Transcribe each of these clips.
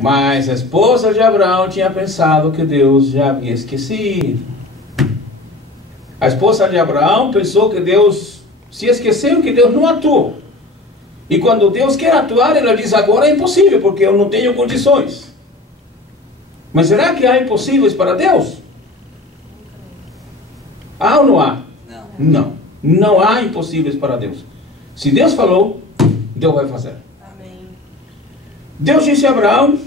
Mas a esposa de Abraão tinha pensado que Deus já havia esquecido. A esposa de Abraão pensou que Deus se esqueceu, que Deus não atuou. E quando Deus quer atuar, ela diz: agora é impossível, porque eu não tenho condições. Mas será que há impossíveis para Deus? Há ou não há? Não. Não há impossíveis para Deus. Se Deus falou, Deus vai fazer. Amém. Deus disse a Abraão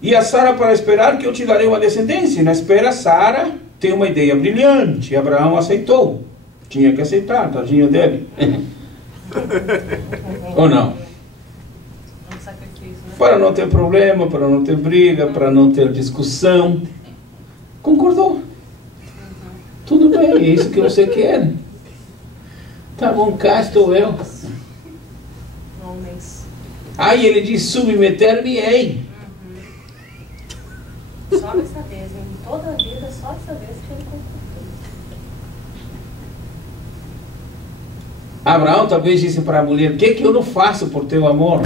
e a Sara para esperar que eu te darei uma descendência. Na espera, Sara tem uma ideia brilhante. Abraão aceitou. Tinha que aceitar, tadinho dele. Ou não? Um sacrifício, né? Para não ter problema, para não ter briga, para não ter discussão. Concordou. Tudo bem, é isso que você quer. Tá bom, cá estou eu. Homens. Aí ele diz: submeter-me-ei. Só dessa vez, em toda a vida, só dessa vez que ele concordou. Abraão talvez disse para a mulher: o que eu não faço por teu amor?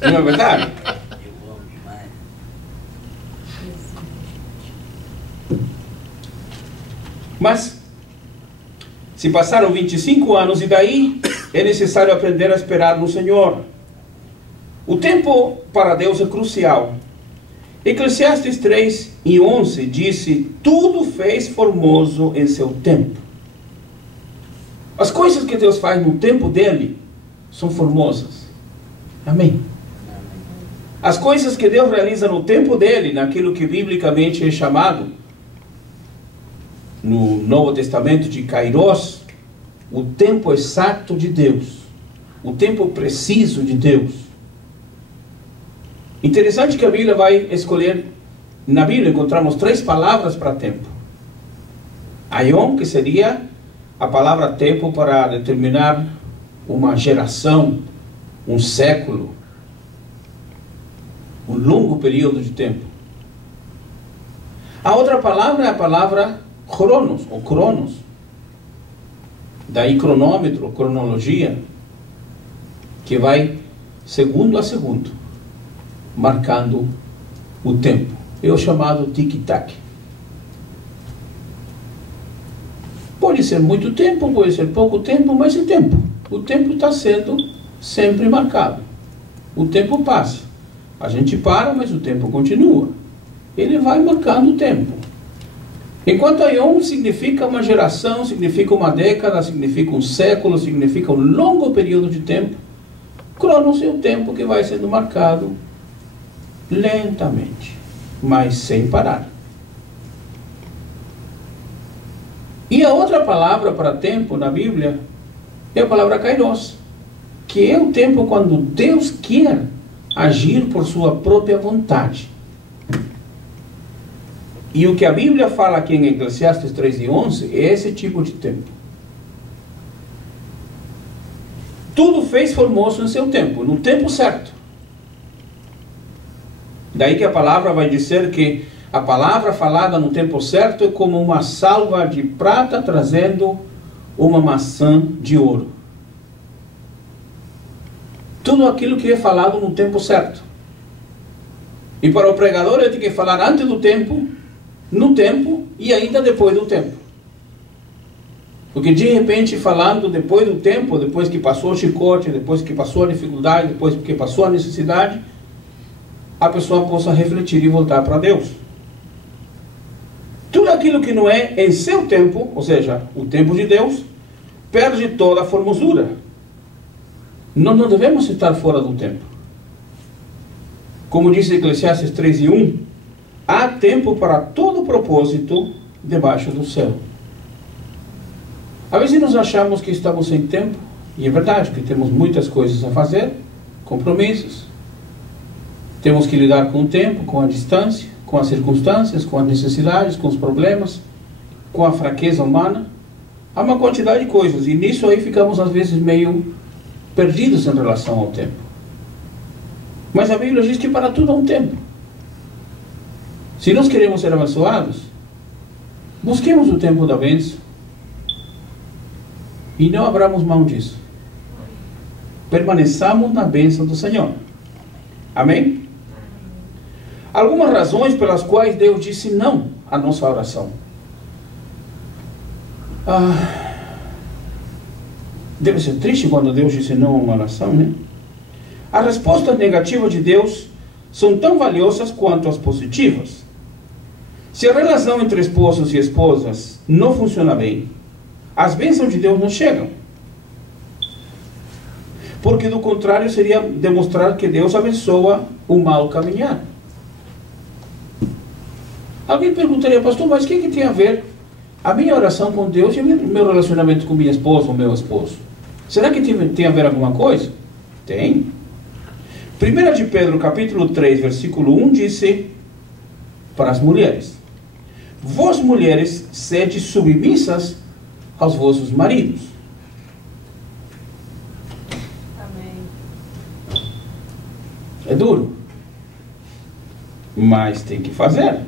Não é verdade? Eu amo demais. Mas se passaram 25 anos e daí é necessário aprender a esperar no Senhor. O tempo para Deus é crucial. Eclesiastes 3:11 disse: tudo fez formoso em seu tempo. As coisas que Deus faz no tempo dele são formosas. Amém. As coisas que Deus realiza no tempo dele, naquilo que biblicamente é chamado no Novo Testamento de Kairos, o tempo exato de Deus, o tempo preciso de Deus. Interessante que a Bíblia vai escolher, na Bíblia encontramos 3 palavras para tempo. Aion, que seria a palavra tempo para determinar uma geração, um século, um longo período de tempo. A outra palavra é a palavra cronos, ou cronos. Daí cronômetro, cronologia, que vai segundo a segundo, marcando o tempo. É o chamado tic-tac. Pode ser muito tempo, pode ser pouco tempo, mas é tempo. O tempo está sendo sempre marcado. O tempo passa. A gente para, mas o tempo continua. Ele vai marcando o tempo. Enquanto Aion significa uma geração, significa uma década, significa um século, significa um longo período de tempo, Cronos é o tempo que vai sendo marcado lentamente, mas sem parar. E a outra palavra para tempo na Bíblia é a palavra kairos, que é o tempo quando Deus quer agir por sua própria vontade. E o que a Bíblia fala aqui em Eclesiastes 3:11 é esse tipo de tempo. Tudo fez formoso em seu tempo, no tempo certo. Daí que a palavra vai dizer que a palavra falada no tempo certo é como uma salva de prata trazendo uma maçã de ouro. Tudo aquilo que é falado no tempo certo. E para o pregador ele tem que falar antes do tempo, no tempo e ainda depois do tempo. Porque de repente falando depois do tempo, depois que passou o chicote, depois que passou a dificuldade, depois que passou a necessidade, a pessoa possa refletir e voltar para Deus. Tudo aquilo que não é em seu tempo, ou seja, o tempo de Deus, perde toda a formosura. Nós não devemos estar fora do tempo. Como diz Eclesiastes 3:1, há tempo para todo propósito debaixo do céu. Às vezes nós achamos que estamos sem tempo, e é verdade que temos muitas coisas a fazer, compromissos. Temos que lidar com o tempo, com a distância, com as circunstâncias, com as necessidades, com os problemas, com a fraqueza humana. Há uma quantidade de coisas, e nisso aí ficamos às vezes meio perdidos em relação ao tempo. Mas a Bíblia diz que para tudo há um tempo. Se nós queremos ser abençoados, busquemos o tempo da bênção e não abramos mão disso. Permaneçamos na bênção do Senhor. Amém? Algumas razões pelas quais Deus disse não à nossa oração. Deve ser triste quando Deus disse não a uma oração, né? As respostas negativas de Deus são tão valiosas quanto as positivas. Se a relação entre esposos e esposas não funciona bem, as bênçãos de Deus não chegam. Porque do contrário seria demonstrar que Deus abençoa o mau caminhar. Alguém perguntaria, pastor, mas o que tem a ver a minha oração com Deus e o meu relacionamento com minha esposa ou meu esposo? Será que tem a ver alguma coisa? Tem. 1 de Pedro, capítulo 3, versículo 1, disse para as mulheres: vós mulheres, sede submissas aos vossos maridos. Amém. É duro, mas tem que fazer.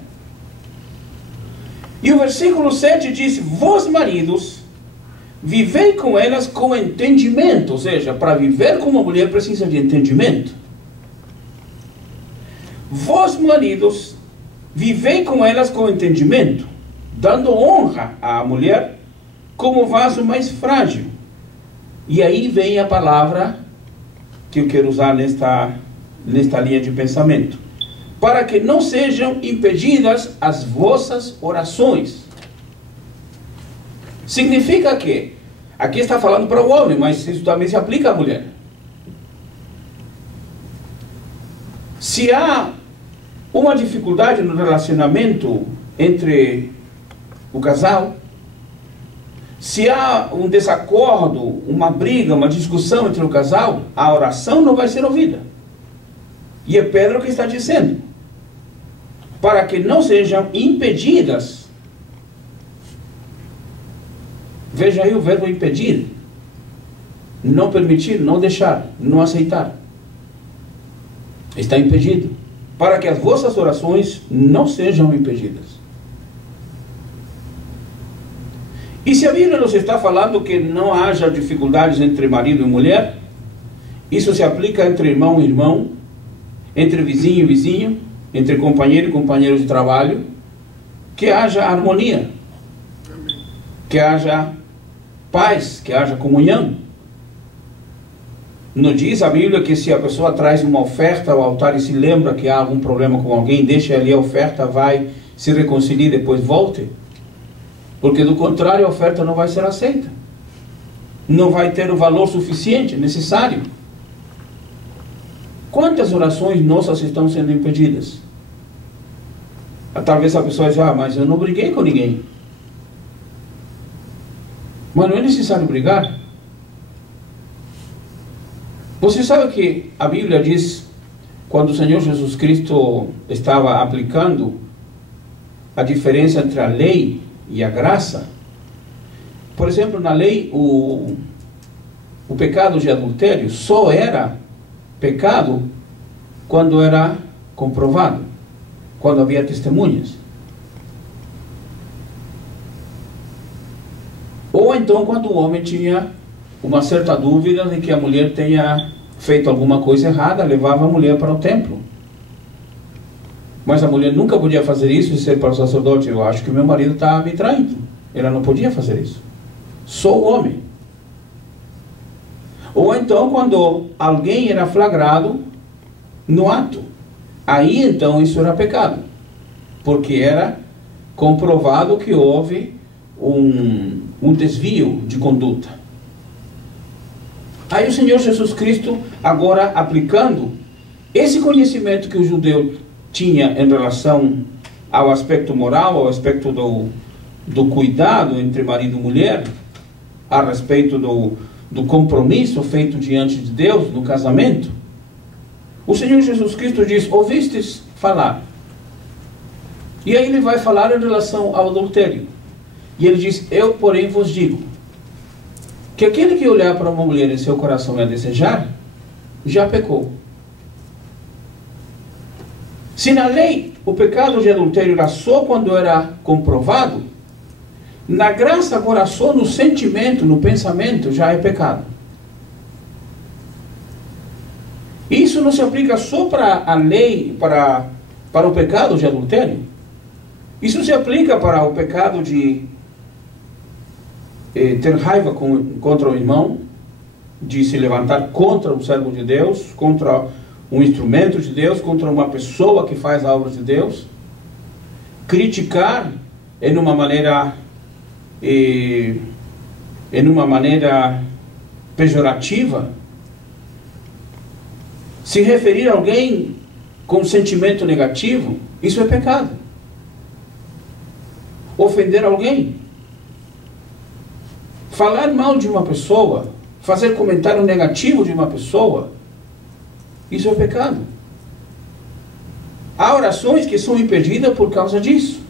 E o versículo 7 diz: vós maridos, vivei com elas com entendimento. Ou seja, para viver com uma mulher precisa de entendimento. Vós maridos, vivei com elas com entendimento, dando honra à mulher como vaso mais frágil. E aí vem a palavra que eu quero usar nesta linha de pensamento: para que não sejam impedidas as vossas orações. Significa que, aqui está falando para o homem, mas isso também se aplica à mulher. Se há uma dificuldade no relacionamento entre o casal, se há um desacordo, uma briga, uma discussão entre o casal, a oração não vai ser ouvida. E é Pedro que está dizendo: para que não sejam impedidas. Veja aí o verbo impedir. Não permitir, não deixar, não aceitar. Está impedido. Para que as vossas orações não sejam impedidas. E se a Bíblia nos está falando que não haja dificuldades entre marido e mulher, isso se aplica entre irmão e irmão, entre vizinho e vizinho, entre companheiro e companheiro de trabalho, que haja harmonia, que haja paz, que haja comunhão. Não diz a Bíblia que se a pessoa traz uma oferta ao altar e se lembra que há algum problema com alguém, deixa ali a oferta, vai, se reconcilie, depois volte? Porque do contrário a oferta não vai ser aceita. Não vai ter o valor suficiente, necessário. Quantas orações nossas estão sendo impedidas? Talvez a pessoa diga: mas eu não briguei com ninguém. Mas não é necessário brigar. Você sabe que a Bíblia diz, quando o Senhor Jesus Cristo estava aplicando a diferença entre a lei e a graça, por exemplo, na lei o pecado de adultério só era pecado quando era comprovado, quando havia testemunhas. Ou então quando o homem tinha uma certa dúvida de que a mulher tenha feito alguma coisa errada, levava a mulher para o templo. Mas a mulher nunca podia fazer isso e dizer para o sacerdote: eu acho que meu marido está me traindo. Ela não podia fazer isso. Só o homem. Ou então quando alguém era flagrado no ato, aí então isso era pecado, porque era comprovado que houve um desvio de conduta. Aí o Senhor Jesus Cristo, agora aplicando esse conhecimento que o judeu tinha em relação ao aspecto moral, ao aspecto do cuidado entre marido e mulher, a respeito do compromisso feito diante de Deus no casamento, o Senhor Jesus Cristo diz: ouvistes falar. E aí ele vai falar em relação ao adultério. E ele diz: eu porém vos digo que aquele que olhar para uma mulher em seu coração e a desejar, já pecou. Se na lei o pecado de adultério era só quando era comprovado, na graça agora só no sentimento, no pensamento, já é pecado. Isso não se aplica só para a lei, para o pecado de adultério. Isso se aplica para o pecado de ter raiva contra o irmão, de se levantar contra um servo de Deus, contra um instrumento de Deus, contra uma pessoa que faz a obra de Deus. Criticar em uma maneira pejorativa. Se referir a alguém com sentimento negativo, isso é pecado. Ofender alguém. Falar mal de uma pessoa, fazer comentário negativo de uma pessoa, isso é pecado. Há orações que são impedidas por causa disso.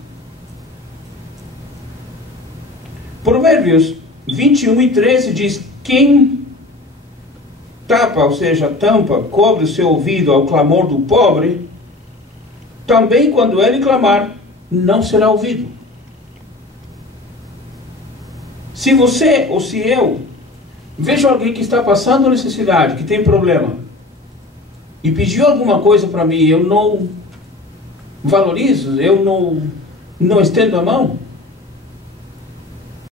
Provérbios 21:13 diz: quem tapa, ou seja, tampa, cobre o seu ouvido ao clamor do pobre, também quando ele clamar, não será ouvido. Se você ou se eu vejo alguém que está passando necessidade, que tem problema, e pediu alguma coisa para mim, eu não valorizo, eu não estendo a mão,